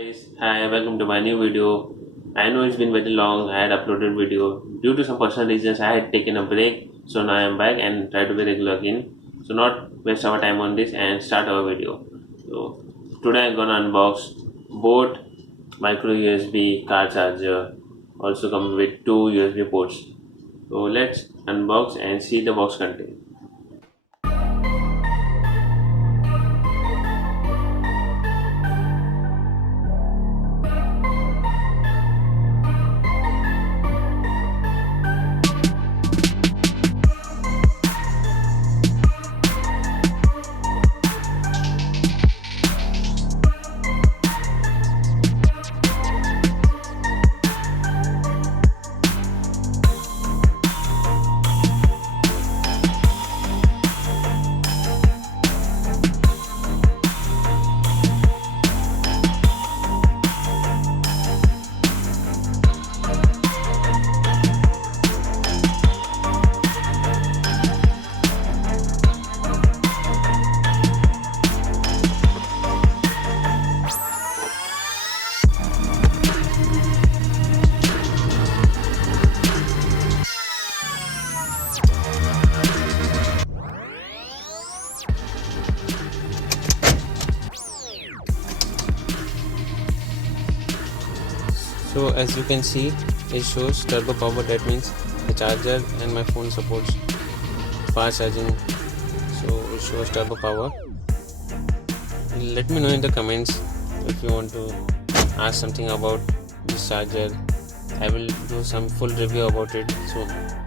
Guys, hi, welcome to my new video. I know it's been very long. I had uploaded video due to some personal reasons. I had taken a break, so now I am back and try to be regular again. So not waste our time on this and start our video. So today I'm gonna unbox both micro USB car charger. Also comes with two USB ports. So let's unbox and see the box content. So as you can see, it shows turbo power. That means the charger and my phone supports fast charging, so it shows turbo power. Let me know in the comments if you want to ask something about this charger. I will do some full review about it soon.